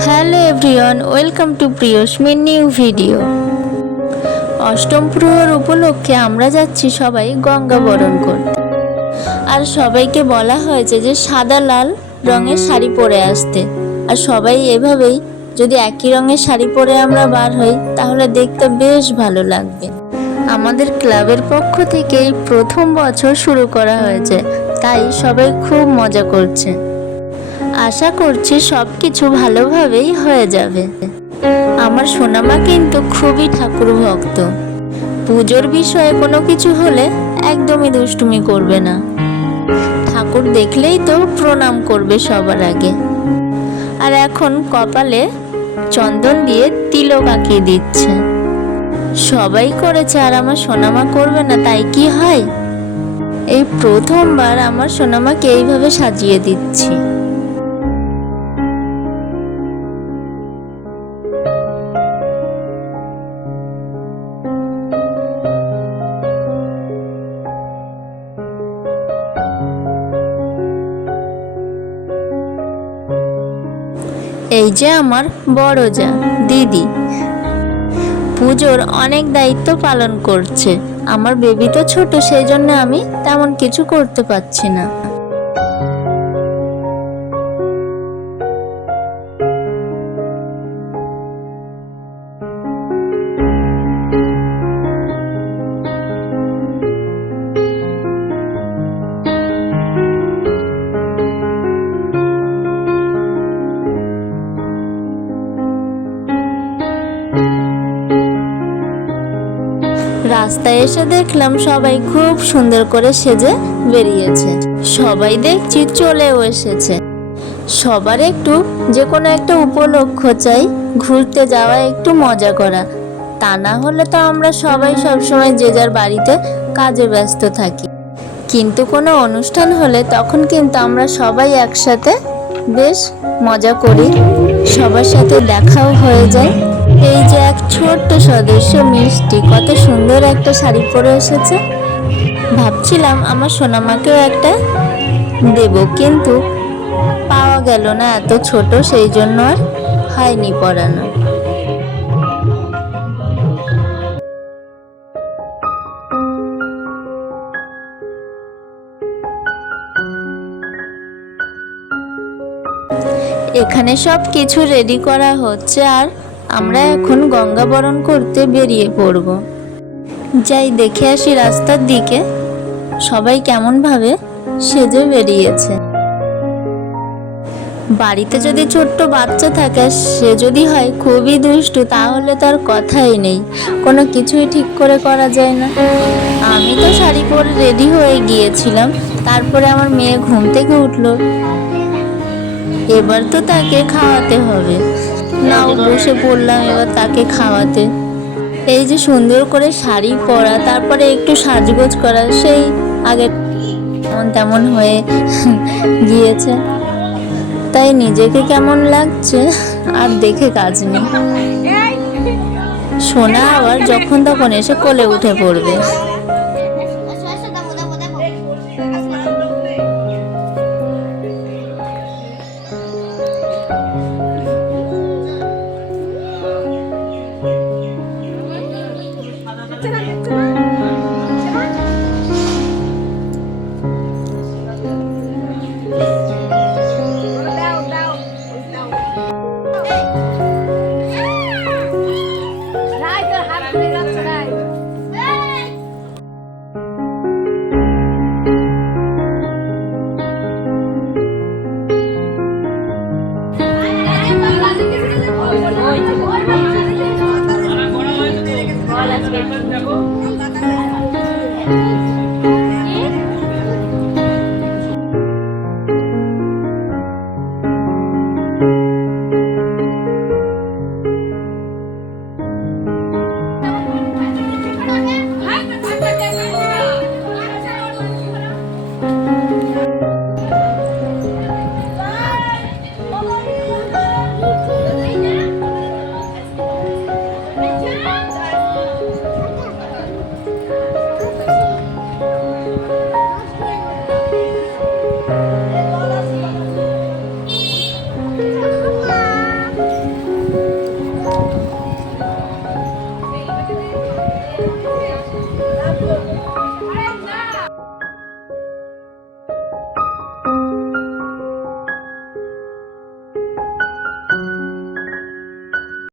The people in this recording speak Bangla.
Hello everyone, welcome to প্রিয়সমির new video. অষ্টম প্রহর উপলক্ষে আমরা যাচ্ছি সবাই গঙ্গা বরণ করতে। আর সবাইকে বলা হয়েছে যে সাদা লাল রঙের শাড়ি পরে আসতে। আর সবাই এভাবেই যদি একই রঙের শাড়ি পরে আমরা বার হই, তাহলে দেখতে বেশ ভালো লাগবে। আমাদের ক্লাবের পক্ষ থেকে এই প্রথম বছর শুরু করা হয়েছে, তাই সবাই খুব মজা করছে। আশা করছি সব কিছু ভালোভাবেই হয়ে যাবে। আমার সোনামা কিন্তু খুবই ঠাকুর ভক্ত পুজোর বিষয়ে কোনো কিছু হলে একদমই দুষ্টুমি করবে না। ঠাকুর দেখলেই তো প্রণাম করবে সবার আগে। আর এখন কপালে চন্দন দিয়ে তিলক আঁকিয়ে দিচ্ছে। সবাই করেছে আর আমার সোনামা করবে না, তাই কি হয়? এই প্রথমবার আমার সোনামাকে এইভাবে সাজিয়ে দিচ্ছি। এই যে আমার বড় যা, দিদি। পুজোর অনেক দায়িত্ব পালন করছে। আমার বেবি তো ছোট সেই জন্য আমি তেমন কিছু করতে পারছি না। রাস্তায় এসে দেখলাম সবাই খুব সুন্দর করে সেজে বেরিয়েছে। সবাই দেখছি চলেও এসেছে। সবার একটু যে কোনো একটা উপলক্ষ চাই, ঘুরতে যাওয়া একটু মজা করা। তা না হলে তো আমরা সবাই সবসময় যে যার বাড়িতে কাজে ব্যস্ত থাকি। কিন্তু কোনো অনুষ্ঠান হলে তখন কিন্তু আমরা সবাই একসাথে বেশ মজা করি। সবার সাথে দেখাও হয়ে যায়। এই যে এক ছোট্ট সদস্য মিষ্টি, কত সুন্দর একটা শাড়ি পরে এসেছে। ভাবছিলাম আমার সোনামাকেও একটা দেব, কিন্তু পাওয়া গেল না, এত ছোট, সেই জন্য আর হয়নি পরানো। এখানে সব কিছু রেডি করা হচ্ছে, আর আমরা এখন গঙ্গা বরণ করতে বেরিয়ে পড়ব। যাই দেখে আসি রাস্তার দিকে। সবাই কেমনভাবে সেজে বেরিয়েছে। বাড়িতে যদি ছোট্ট বাচ্চা থাকে, সে যদি হয় খুবই দুষ্টু, তাহলে তার কথাই নেই। কোনো কিছুই ঠিক করে করা যায় না। আমি তো শাড়ি পরে রেডি হয়ে গিয়েছিলাম। তারপরে আমার মেয়ে ঘুম থেকে উঠল। এবার তো তাকে খাওয়াতে হবে। নাও বসে পড়লাম এবার তাকে খাওয়াতে। এই যে সুন্দর করে শাড়ি পরা, তারপরে একটু সাজগোজ করা, সেই আগে তেমন তেমন হয়ে গিয়েছে। তাই নিজেকে কেমন লাগছে আর দেখে কাজ নেই। সোনা আবার যখন তখন এসে কোলে উঠে পড়বে। thank you